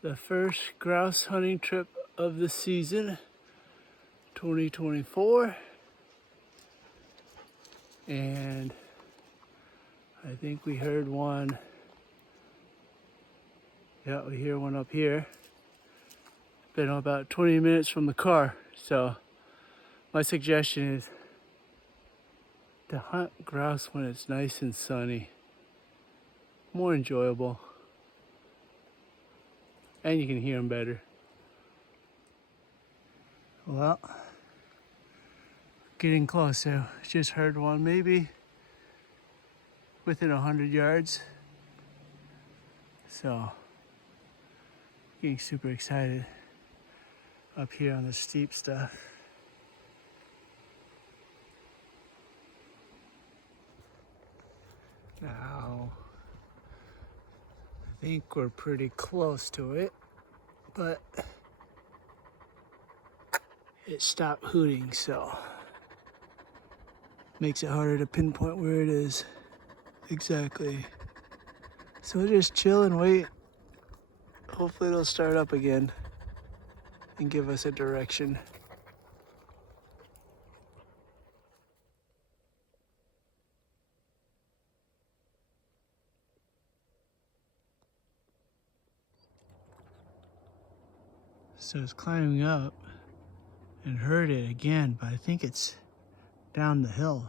the first grouse hunting trip of the season, 2024. And I think we heard one. Yeah, we hear one up here. Been about 20 minutes from the car. So my suggestion is to hunt grouse when it's nice and sunny. More enjoyable. And you can hear them better. Well, getting closer. Just heard one, maybe within 100 yards. So, getting super excited up here on the steep stuff. Now, I think we're pretty close to it, but it stopped hooting, so makes it harder to pinpoint where it is exactly. So we'll just chill and wait. Hopefully it'll start up again and give us a direction. So it's climbing up and heard it again, but I think it's down the hill.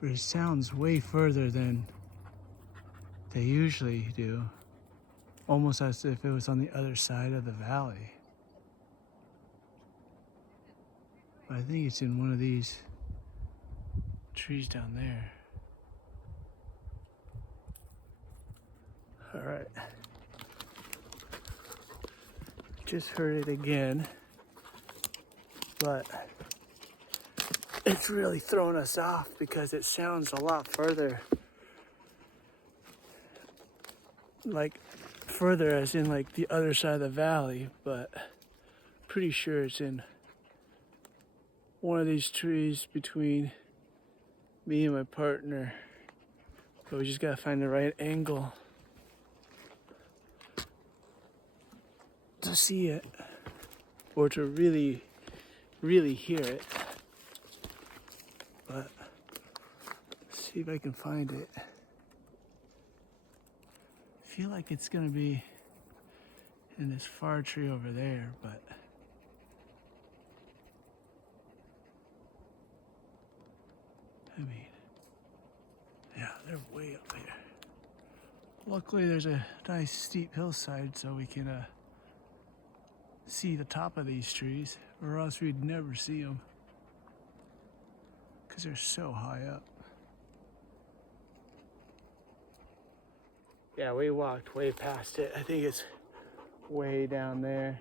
But it sounds way further than they usually do. Almost as if it was on the other side of the valley. But I think it's in one of these trees down there. All right. Just heard it again, but it's really thrown us off because it sounds a lot further. Like further as in like the other side of the valley, but pretty sure it's in one of these trees between me and my partner. But we just gotta find the right angle to see it, or to really, really hear it. But let's see if I can find it. I feel like it's gonna be in this far tree over there, but I mean, yeah, they're way up there. Luckily there's a nice steep hillside so we can see the top of these trees, or else we'd never see them because they're so high up. Yeah, we walked way past it. I think it's way down there.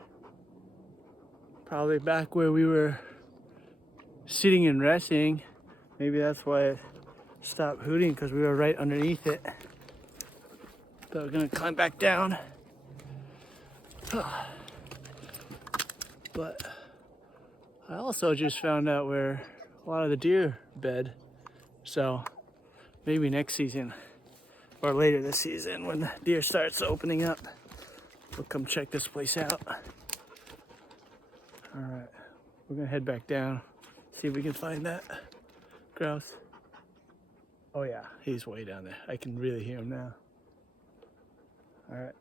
Probably back where we were sitting and resting. Maybe that's why it stopped hooting, because we were right underneath it. But we're gonna climb back down. But I also just found out where a lot of the deer bed. So maybe next season or later this season when the deer starts opening up, we'll come check this place out. All right, we're gonna head back down, see if we can find that grouse. Oh yeah, he's way down there. I can really hear him now. All right.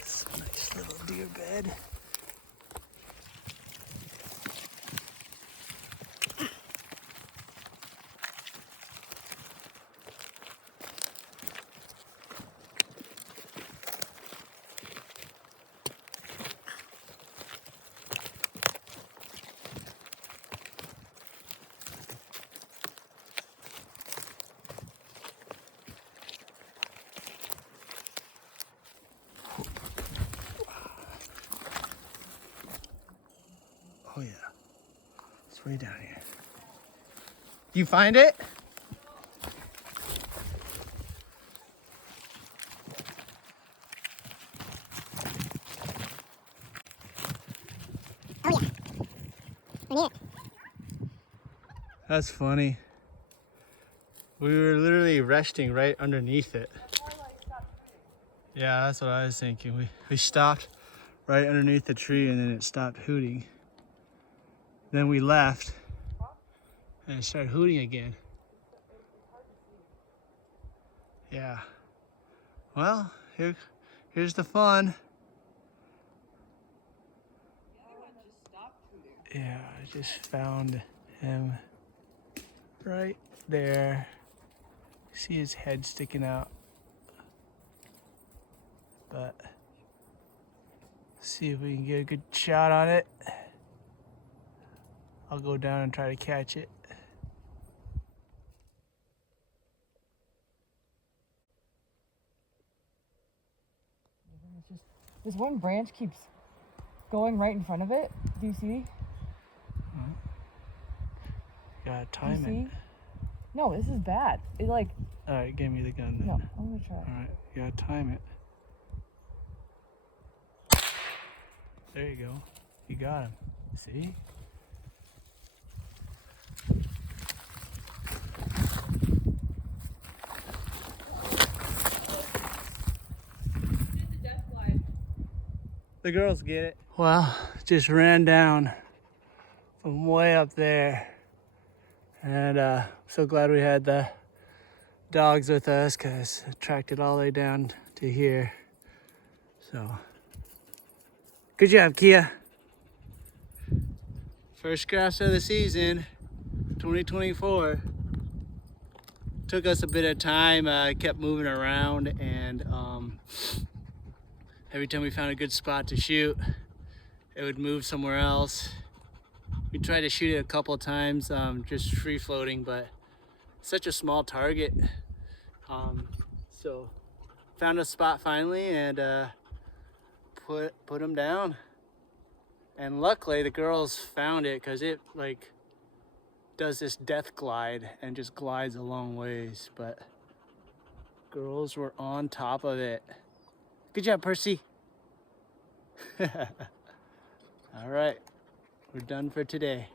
It's a nice little deer bed. Oh yeah, it's way down here. You find it? That's funny. We were literally resting right underneath it. Yeah, that's what I was thinking. We stopped right underneath the tree and then it stopped hooting. Then we left and it started hooting again. Yeah. Well, here's the fun. Yeah, I just found him right there. See his head sticking out. But see if we can get a good shot on it. I'll go down and try to catch it. This one branch keeps going right in front of it. Do you see? Gotta time it. No, this is bad. It like. All right, give me the gun then. No, I'm gonna try. All right, you gotta time it. There you go. You got him. See? The girls get it. Well, just ran down from way up there. And so glad we had the dogs with us because it tracked it all the way down to here. So, good job, Kia. First grouse of the season, 2024. Took us a bit of time, kept moving around, and every time we found a good spot to shoot, it would move somewhere else. We tried to shoot it a couple of times, just free floating, but such a small target. So found a spot finally and put them down. And luckily the girls found it because it like does this death glide and just glides a long ways. But girls were on top of it. Good job, Percy. All right, we're done for today.